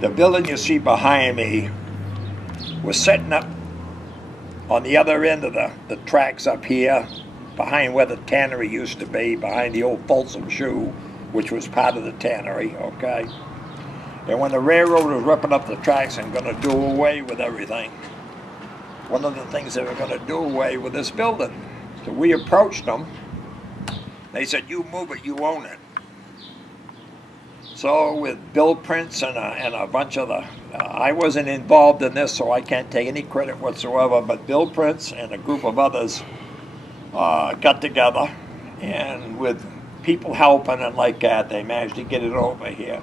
The building you see behind me was setting up on the other end of the tracks up here, behind where the tannery used to be, behind the old Folsom Shoe, which was part of the tannery, okay? And when the railroad was ripping up the tracks and going to do away with everything, one of the things they were going to do away with this building. So we approached them. They said, "You move it, you own it." So with Bill Prince and a bunch of I wasn't involved in this, so I can't take any credit whatsoever, but Bill Prince and a group of others got together, and with people helping and like that, they managed to get it over here.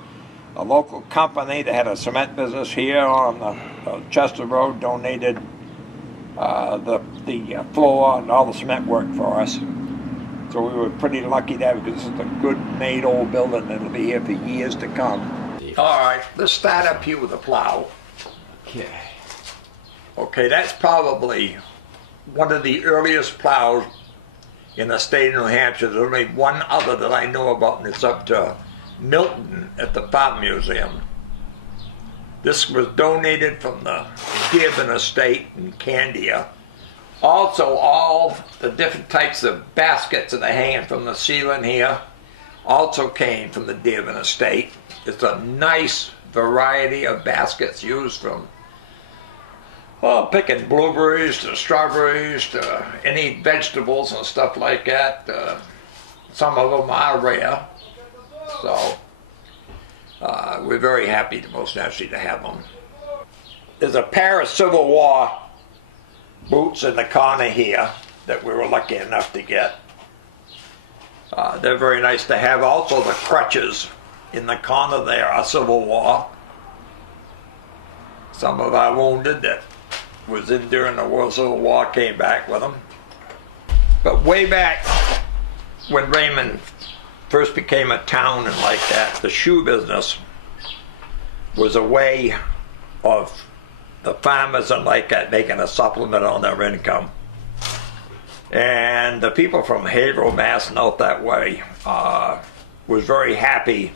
A local company that had a cement business here on the Chester Road donated the floor and all the cement work for us. So we were pretty lucky there, because this is a good made old building that'll be here for years to come. All right, let's start up here with the plow. Okay. Okay, that's probably one of the earliest plows in the state of New Hampshire. There's only one other that I know about, and it's up to Milton at the Farm Museum. This was donated from the Dearborn Estate in Candia. Also, all the different types of baskets that are hanging from the ceiling here also came from the Dearborn Estate. It's a nice variety of baskets used from picking blueberries to strawberries to any vegetables and stuff like that. Some of them are rare, so we're very happy, most naturally, to have them. There's a pair of Civil War boots in the corner here that we were lucky enough to get. They're very nice to have. Also, the crutches in the corner there are Civil War. Some of our wounded that was in during the World Civil War came back with them. But way back when Raymond first became a town and like that, the shoe business was a way of the farmers and like that making a supplement on their income. And the people from Haverhill, Mass, and out that way was very happy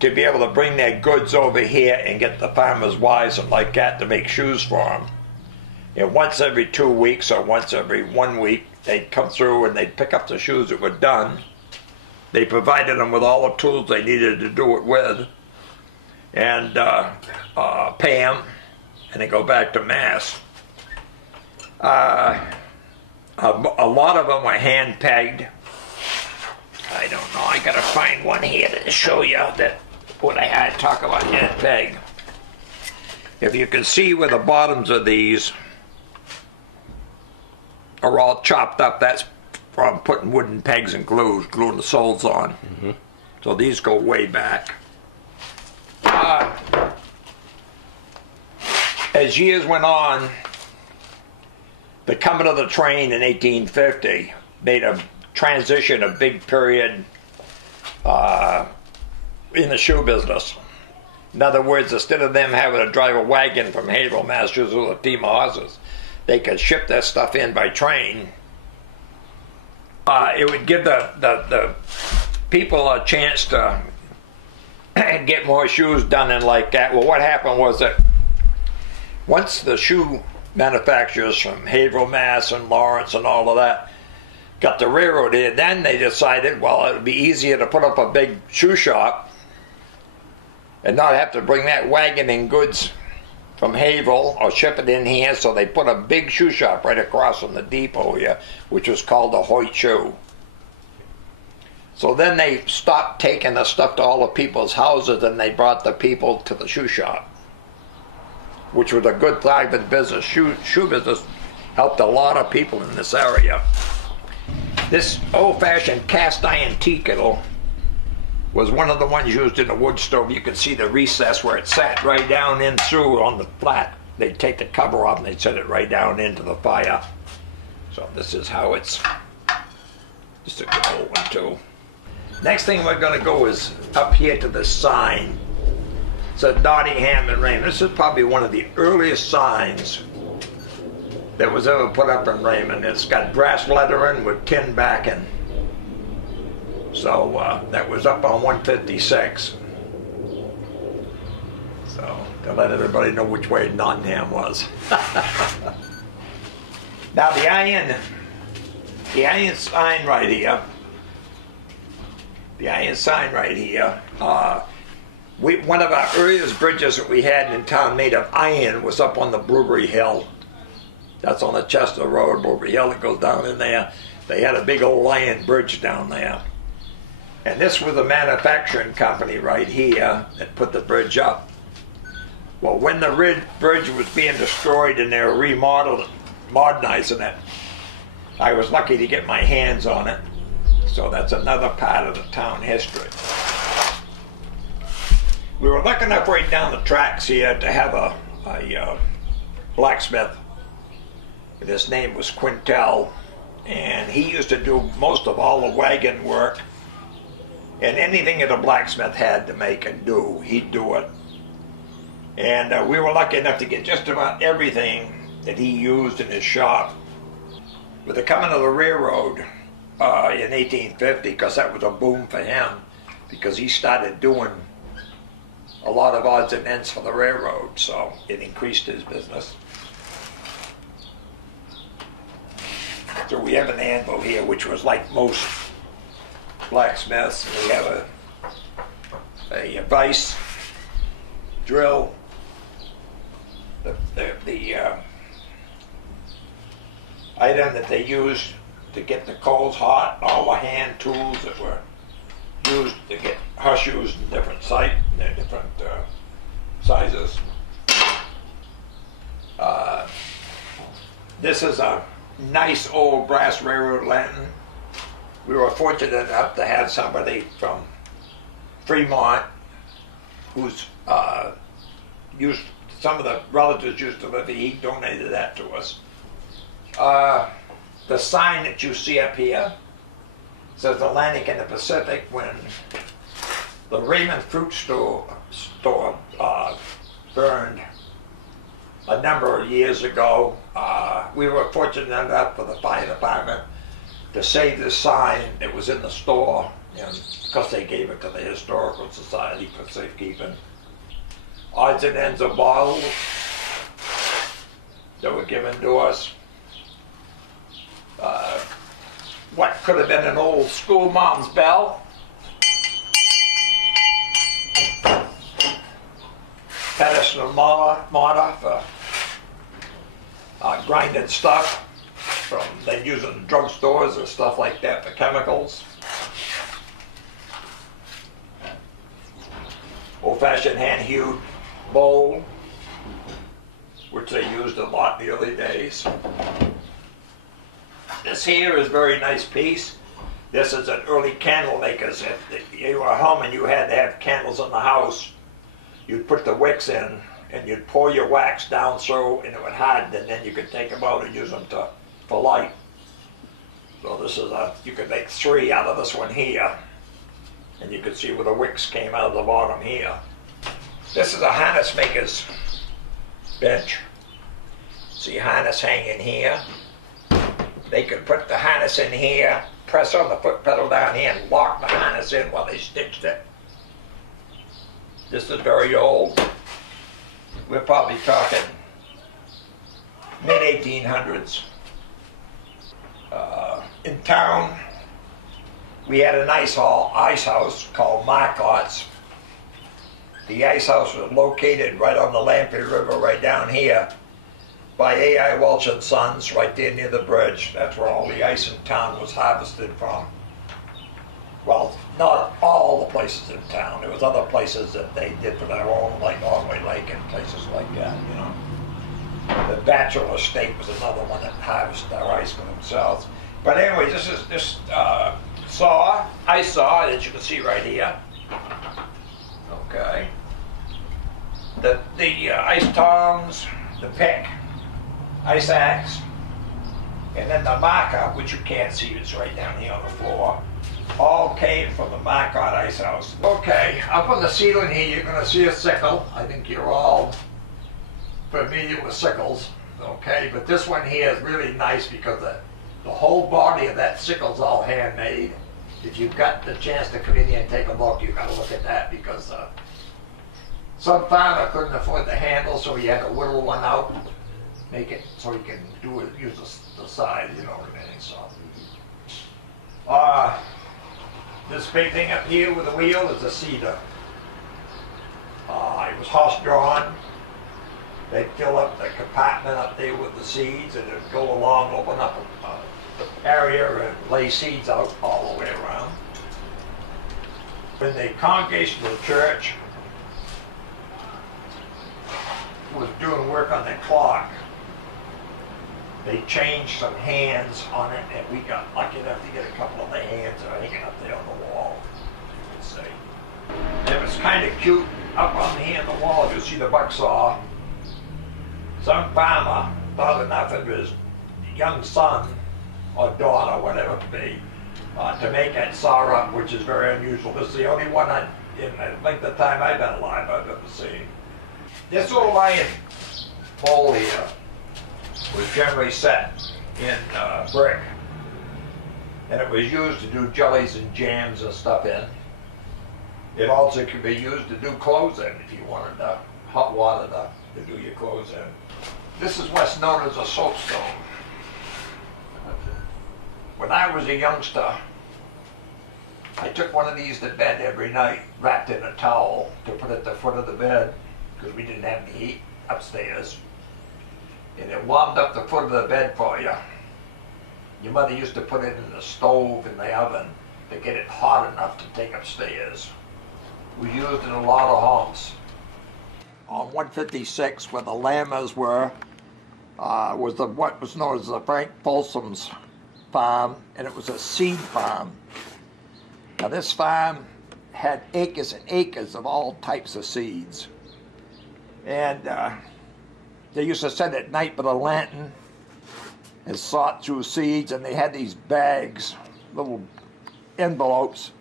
to be able to bring their goods over here and get the farmers' wives and like that to make shoes for them. And once every 2 weeks or once every 1 week, they'd come through and they'd pick up the shoes that were done. They provided them with all the tools they needed to do it with, and pay them, and then go back to Mass. A lot of them were hand pegged. I don't know, I gotta find one here to show you that when I had to talk about hand peg. If you can see where the bottoms of these are all chopped up, that's from putting wooden pegs and gluing the soles on. Mm-hmm. So these go way back. As years went on, the coming of the train in 1850 made a transition, a big period in the shoe business. In other words, instead of them having to drive a wagon from Haverhill, Massachusetts with a team of horses, they could ship their stuff in by train. It would give the people a chance to get more shoes done and like that. Well, what happened was that once the shoe manufacturers from Haverhill, Mass, and Lawrence and all of that got the railroad in, then they decided, well, it would be easier to put up a big shoe shop and not have to bring that wagon and goods from Haverhill or ship it in here. So they put a big shoe shop right across from the depot here, which was called the Hoyt Shoe. So then they stopped taking the stuff to all the people's houses, and they brought the people to the shoe shop, which was a good thriving business. Shoe business helped a lot of people in this area. This old-fashioned cast iron tea kettle was one of the ones used in the wood stove. You can see the recess where it sat right down in through on the flat. They'd take the cover off and they'd set it right down into the fire. So this is how it's, just a good old one too. Next thing we're going to go is up here to this sign. It says Nottingham and Raymond. This is probably one of the earliest signs that was ever put up in Raymond. It's got brass lettering with tin backing. So that was up on 156. to let everybody know which way Nottingham was. Now the iron sign right here, one of our earliest bridges that we had in town made of iron was up on the Blueberry Hill. That's on the Chester Road, Blueberry Hill, that goes down in there. They had a big old iron bridge down there. And this was a manufacturing company right here that put the bridge up. Well, when the bridge was being destroyed and they were modernizing it, I was lucky to get my hands on it. So that's another part of the town history. We were lucky enough right down the tracks here to have a blacksmith. His name was Quintel, and he used to do most of all the wagon work. And anything that a blacksmith had to make and do, he'd do it. And we were lucky enough to get just about everything that he used in his shop. With the coming of the railroad in 1850, because that was a boom for him, because he started doing a lot of odds and ends for the railroad, so it increased his business. So we have an anvil here, which was like most blacksmiths. We have a vise, drill, the item that they used to get the coals hot, all the hand tools that were used to get horseshoes in different sizes. This is a nice old brass railroad lantern. We were fortunate enough to have somebody from Fremont who's some of the relatives used to live here. He donated that to us. The sign that you see up here says Atlantic and the Pacific. When the Raymond fruit store burned a number of years ago, we were fortunate enough for the fire department to save this sign that was in the store, because they gave it to the Historical Society for safekeeping. Odds and ends of bottles that were given to us. What could have been an old schoolmom's bell. Pedestal mortar for grinding stuff they use in drugstores or stuff like that for chemicals. Old-fashioned hand-hewed bowl, which they used a lot in the early days. This here is a very nice piece. This is an early candle maker's. If you were home and you had to have candles in the house, you'd put the wicks in and you'd pour your wax down through and it would harden, and then you could take them out and use them for light. So this is you could make 3 out of this one here, and you could see where the wicks came out of the bottom here. This is a harness maker's bench. See harness hanging here. They could put the harness in here, press on the foot pedal down here, and lock the harness in while they stitched it. This is very old. We're probably talking mid-1800s. In town, we had an ice house called Marcotte's. The ice house was located right on the Lamprey River, right down here, by A.I. Welch and Sons, right there near the bridge. That's where all the ice in town was harvested from. Well, not all the places in town. There was other places that they did for their own, like Otway Lake and places like that, The Bachelor Estate was another one that harvested their ice for themselves. But anyway, this is this ice saw, that you can see right here. Okay. The ice tongs, the pick, ice axe, and then the marker, which you can't see, is right down here on the floor, all came from the Marcotte Ice House. Okay, up on the ceiling here, you're going to see a sickle. I think you're all familiar with sickles, okay? But this one here is really nice because the whole body of that sickle is all handmade. If you've got the chance to come in here and take a look, you've got to look at that, because Some farmer couldn't afford the handle, so he had to whittle one out, make it so he can do it, use the side, you know what I mean? So, this big thing up here with the wheel is a seeder. It was horse-drawn. They'd fill up the compartment up there with the seeds, and it'd go along, open up the area, and lay seeds out all the way around. When the congregation of the church was doing work on the clock, they changed some hands on it, and we got lucky enough to get a couple of the hands that are hanging up there on the wall, you can see. And it was kind of cute. Up on the end of the wall, you see the bucksaw. Some farmer thought enough of his young son or daughter, whatever it be, to make that saw up, which is very unusual. This is the only one in the length of time I've been alive I've ever seen. This little iron pole here was generally set in brick, and it was used to do jellies and jams and stuff in. It also could be used to do clothes in if you wanted hot water to do your clothes in. This is what's known as a soapstone. When I was a youngster, I took one of these to bed every night, wrapped in a towel to put at the foot of the bed, because we didn't have any heat upstairs. And it warmed up the foot of the bed for you. Your mother used to put it in the stove in the oven to get it hot enough to take upstairs. We used it in a lot of homes. On 156, where the Lammers were, was what was known as the Frank Folsom's farm, and it was a seed farm. Now this farm had acres and acres of all types of seeds. And they used to sit at night with a lantern and sort through seeds, and they had these bags, little envelopes,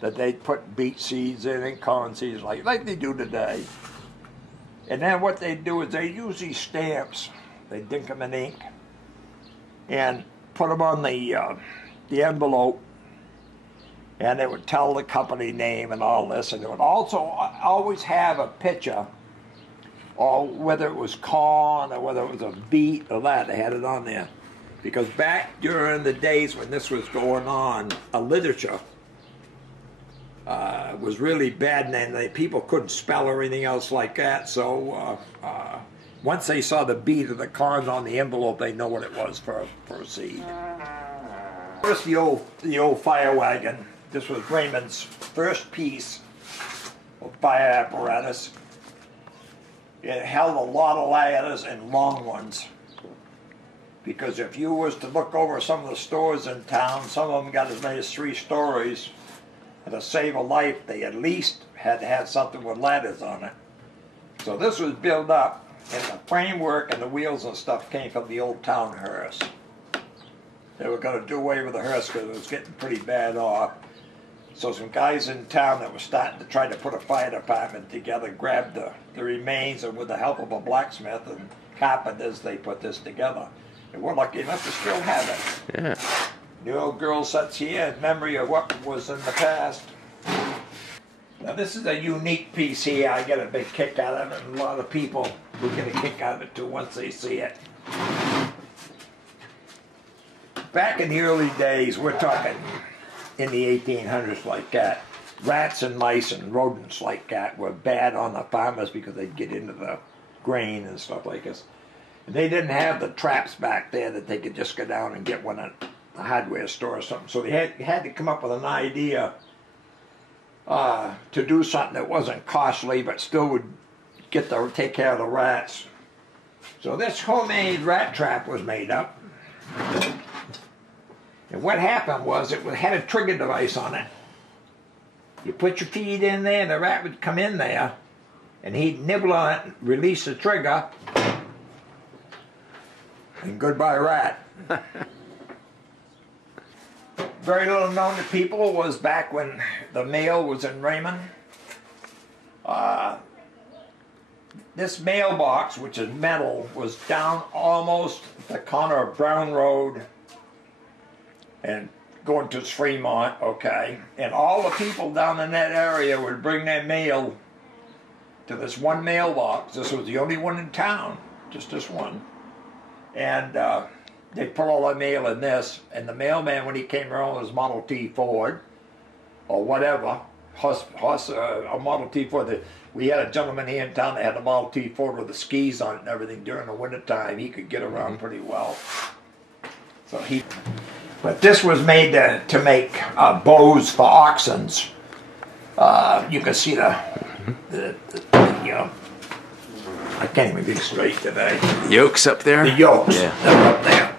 that they'd put beet seeds in and corn seeds like they do today. And then what they'd do is they'd use these stamps, they'd dink them in ink, and put them on the envelope, and they would tell the company name and all this, and they would also always have a picture, or whether it was corn or whether it was a beet or that, they had it on there. Because back during the days when this was going on, literature was really bad, and people couldn't spell or anything else like that. So once they saw the beet or the corn on the envelope, they know what it was for a seed. First, the old fire wagon. This was Raymond's first piece of fire apparatus. It held a lot of ladders and long ones. Because if you was to look over some of the stores in town, some of them got as many as 3 stories. And to save a life, they at least had to have something with ladders on it. So this was built up, and the framework and the wheels and stuff came from the old town hearse. They were going to do away with the hearse because it was getting pretty bad off. So some guys in town that were starting to try to put a fire department together grabbed the remains, and with the help of a blacksmith and carpenters, they put this together. And we're lucky enough to still have it. Yeah. The old girl sits here in memory of what was in the past. Now this is a unique piece here. I get a big kick out of it, and a lot of people will get a kick out of it too once they see it. Back in the early days, we're talking in the 1800s like that, rats and mice and rodents like that were bad on the farmers because they'd get into the grain and stuff like this. And they didn't have the traps back there that they could just go down and get one at a hardware store or something. So they had to come up with an idea to do something that wasn't costly but still would take care of the rats. So this homemade rat trap was made up. And what happened was it had a trigger device on it. You put your feet in there, the rat would come in there, and he'd nibble on it, release the trigger, and goodbye rat. Very little known to people was back when the mail was in Raymond. This mailbox, which is metal, was down almost the corner of Brown Road and going to Fremont, okay? And all the people down in that area would bring their mail to this one mailbox. This was the only one in town, just this one. And they put all the mail in this, and the mailman, when he came around with his Model T Ford, or whatever, a Model T Ford. We had a gentleman here in town that had a Model T Ford with the skis on it and everything during the winter time. He could get around pretty well. So but this was made to make bows for oxens. You can see the I can't even be straight today. Yokes up there? The yokes, yeah. They're up there.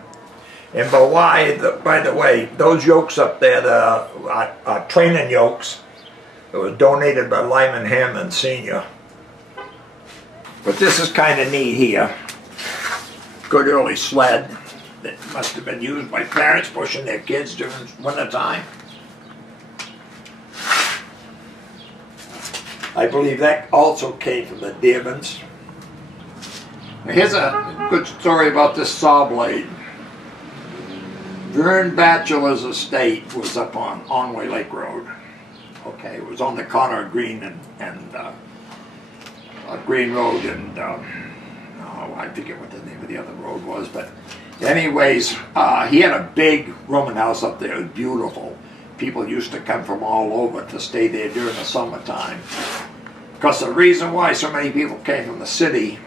And by the way, those yokes up there, are training yokes. It was donated by Lyman Hammond Sr. But this is kind of neat here. Good early sled that must have been used by parents pushing their kids during winter time. I believe that also came from the Dearmans. Now here's a good story about this saw blade. Vern Batchelor's estate was up on Onway Lake Road. Okay, it was on the corner of Green and Green Road and I forget what the name of the other road was, but anyways, he had a big Roman house up there. It was beautiful. People used to come from all over to stay there during the summertime. Because the reason why so many people came from the city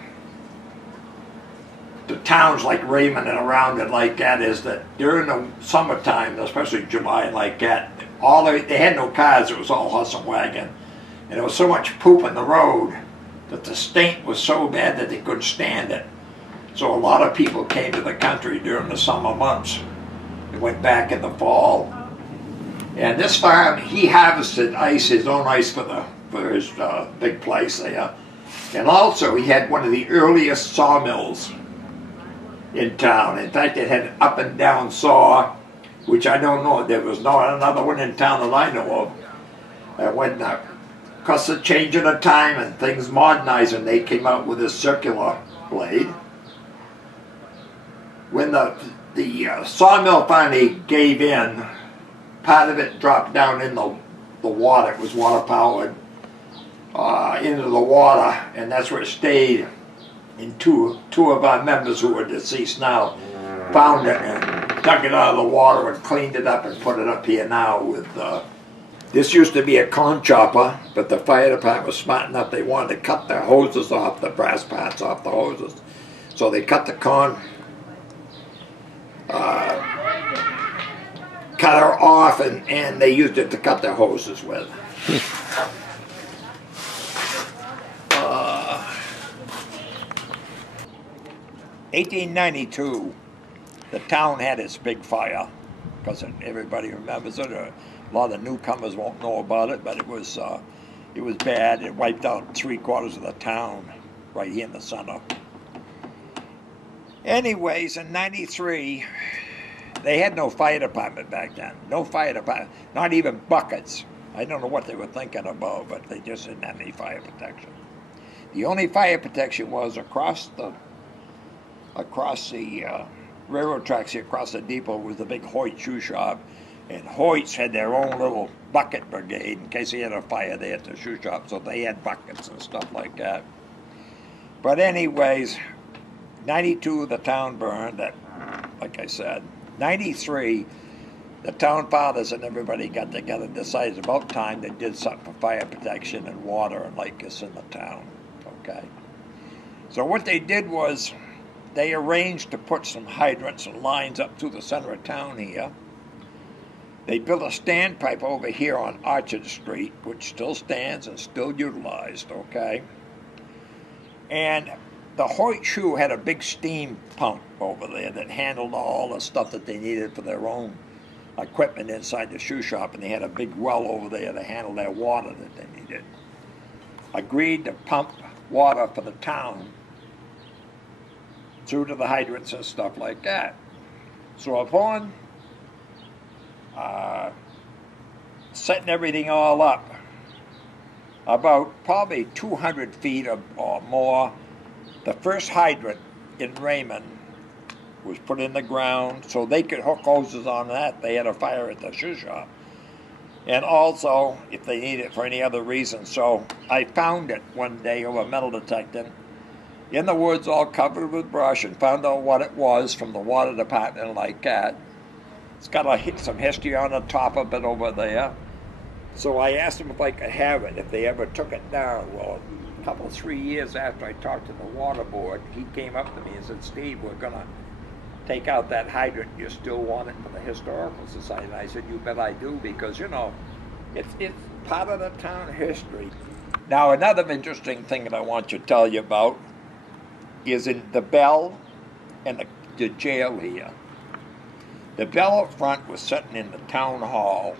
to towns like Raymond and around it like that is that during the summertime, especially July like that, they had no cars, it was all horse and wagon. And there was so much poop in the road that the stink was so bad that they couldn't stand it. So a lot of people came to the country during the summer months. They went back in the fall. And this farm, he harvested ice, his own ice for his big place there. And also he had one of the earliest sawmills in town. In fact, it had an up and down saw, which I don't know. There was not another one in town that I know of. When, because of changing of time and things modernizing, they came out with this circular blade. When the sawmill finally gave in, part of it dropped down in the water. It was water powered into the water, and that's where it stayed. And two of our members who are deceased now found it and dug it out of the water and cleaned it up and put it up here now with this used to be a corn chopper, but the fire department was smart enough they wanted to cut the hoses off, the brass parts off the hoses. So they cut the corn cutter off and they used it to cut their hoses with. 1892, the town had its big fire, because everybody remembers it. A lot of newcomers won't know about it, but it was bad. It wiped out 3/4 of the town right here in the center. Anyways, in '93, they had no fire department back then. No fire department, not even buckets. I don't know what they were thinking about, but they just didn't have any fire protection. The only fire protection was across the railroad tracks here, across the depot, was the big Hoyt shoe shop. And Hoyt's had their own little bucket brigade in case they had a fire there at the shoe shop, so they had buckets and stuff like that. But anyways, 92, the town burned, like I said. 93, the town fathers and everybody got together and decided it's about time they did something for fire protection and water and like this in the town, okay? So what they did was, they arranged to put some hydrants and lines up through the center of town here. They built a standpipe over here on Orchard Street, which still stands and still utilized, okay? And the Hoyt Shoe had a big steam pump over there that handled all the stuff that they needed for their own equipment inside the shoe shop, and they had a big well over there to handle their water that they needed. Agreed to pump water for the town through to the hydrants and stuff like that. So upon setting everything all up, about probably 200 feet or more, the first hydrant in Raymond was put in the ground so they could hook hoses on that. They had a fire at the shoe shop. and also if they need it for any other reason. So I found it one day over metal detecting in the woods, all covered with brush, and found out what it was from the water department like that. It's got some history on the top of it over there. So I asked them if I could have it, if they ever took it down. Well, a couple, 3 years after I talked to the water board, he came up to me and said, Steve, we're going to take out that hydrant. You still want it for the Historical Society? And I said, you bet I do, because, you know, it's part of the town history. Now, another interesting thing that I want to tell you about is in the bell and the jail here. The bell up front was sitting in the town hall,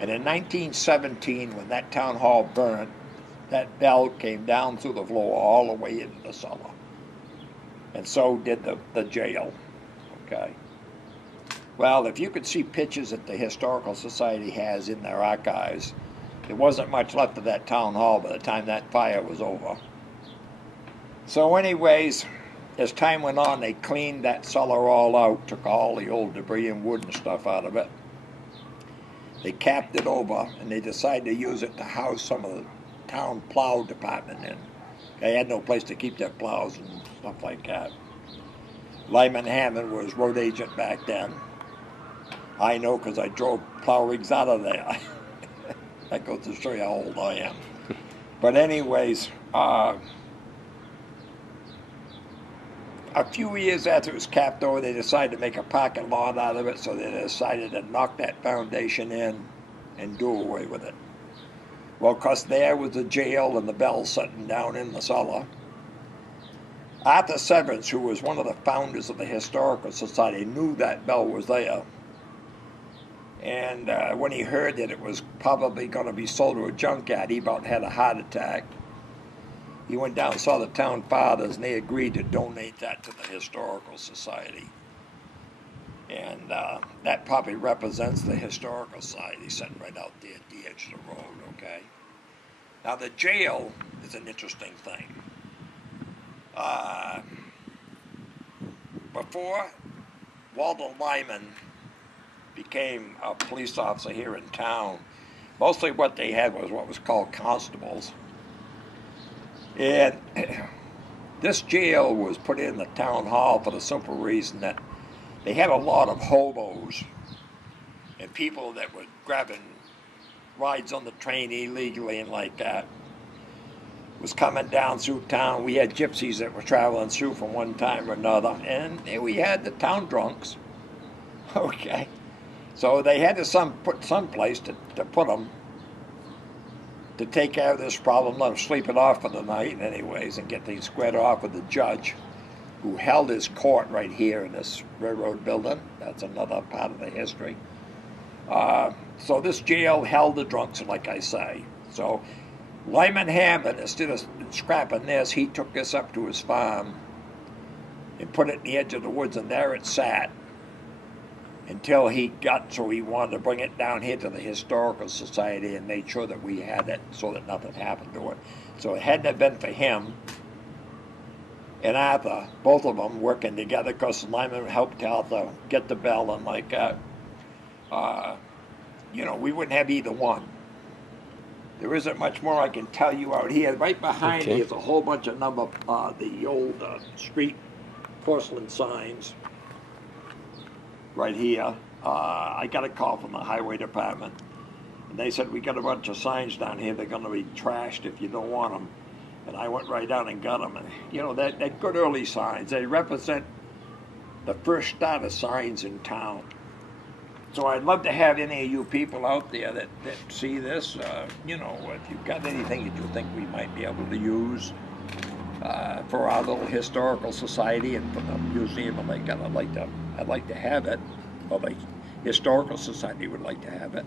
and in 1917, when that town hall burned, that bell came down through the floor all the way into the cellar. And so did the jail, okay? Well, if you could see pictures that the Historical Society has in their archives, there wasn't much left of that town hall by the time that fire was over. So anyways, as time went on, they cleaned that cellar all out, took all the old debris and wood and stuff out of it. They capped it over, and they decided to use it to house some of the town plow department in. They had no place to keep their plows and stuff like that. Raymond Hammond was road agent back then. I know because I drove plow rigs out of there. That goes to show you how old I am. But anyways, a few years after it was capped over, they decided to make a parking lot out of it, so they decided to knock that foundation in and do away with it. Well, because there was the jail and the bell sitting down in the cellar. Arthur Severance, who was one of the founders of the Historical Society, knew that bell was there. And when he heard that it was probably going to be sold to a junkyard, he about had a heart attack. He went down and saw the town fathers, and they agreed to donate that to the Historical Society. And that probably represents the Historical Society sitting right out there at the edge of the road, okay? Now, the jail is an interesting thing. Before Walter Lyman became a police officer here in town, mostly what they had was what was called constables. And this jail was put in the town hall for the simple reason that they had a lot of hobos and people that were grabbing rides on the train illegally and like that was coming down through town. We had gypsies that were traveling through from one time or another, and we had the town drunks. Okay, so they had to put someplace to put them, to take care of this problem, let them sleep it off for the night anyways, and get things squared off with the judge, who held his court right here in this railroad building. That's another part of the history. So this jail held the drunks, like I say. So Lyman Hammond, instead of scrapping this, he took this up to his farm and put it in the edge of the woods, and there it sat until he got so he wanted to bring it down here to the Historical Society and made sure that we had it so that nothing happened to it. So it hadn't have been for him and Arthur, both of them working together, because Lyman helped Arthur get the bell and like that. You know, we wouldn't have either one. There isn't much more I can tell you out here. Right behind me is a whole bunch of the old street porcelain signs. Right here. I got a call from the highway department, and they said, we got a bunch of signs down here. They're going to be trashed if you don't want them. And I went right down and got them. And, you know, they're good early signs. They represent the first start of signs in town. So I'd love to have any of you people out there that see this. You know, if you've got anything that you think we might be able to use for our little Historical Society and for the museum and like that, I'd like to have it. Well, the Historical Society would like to have it.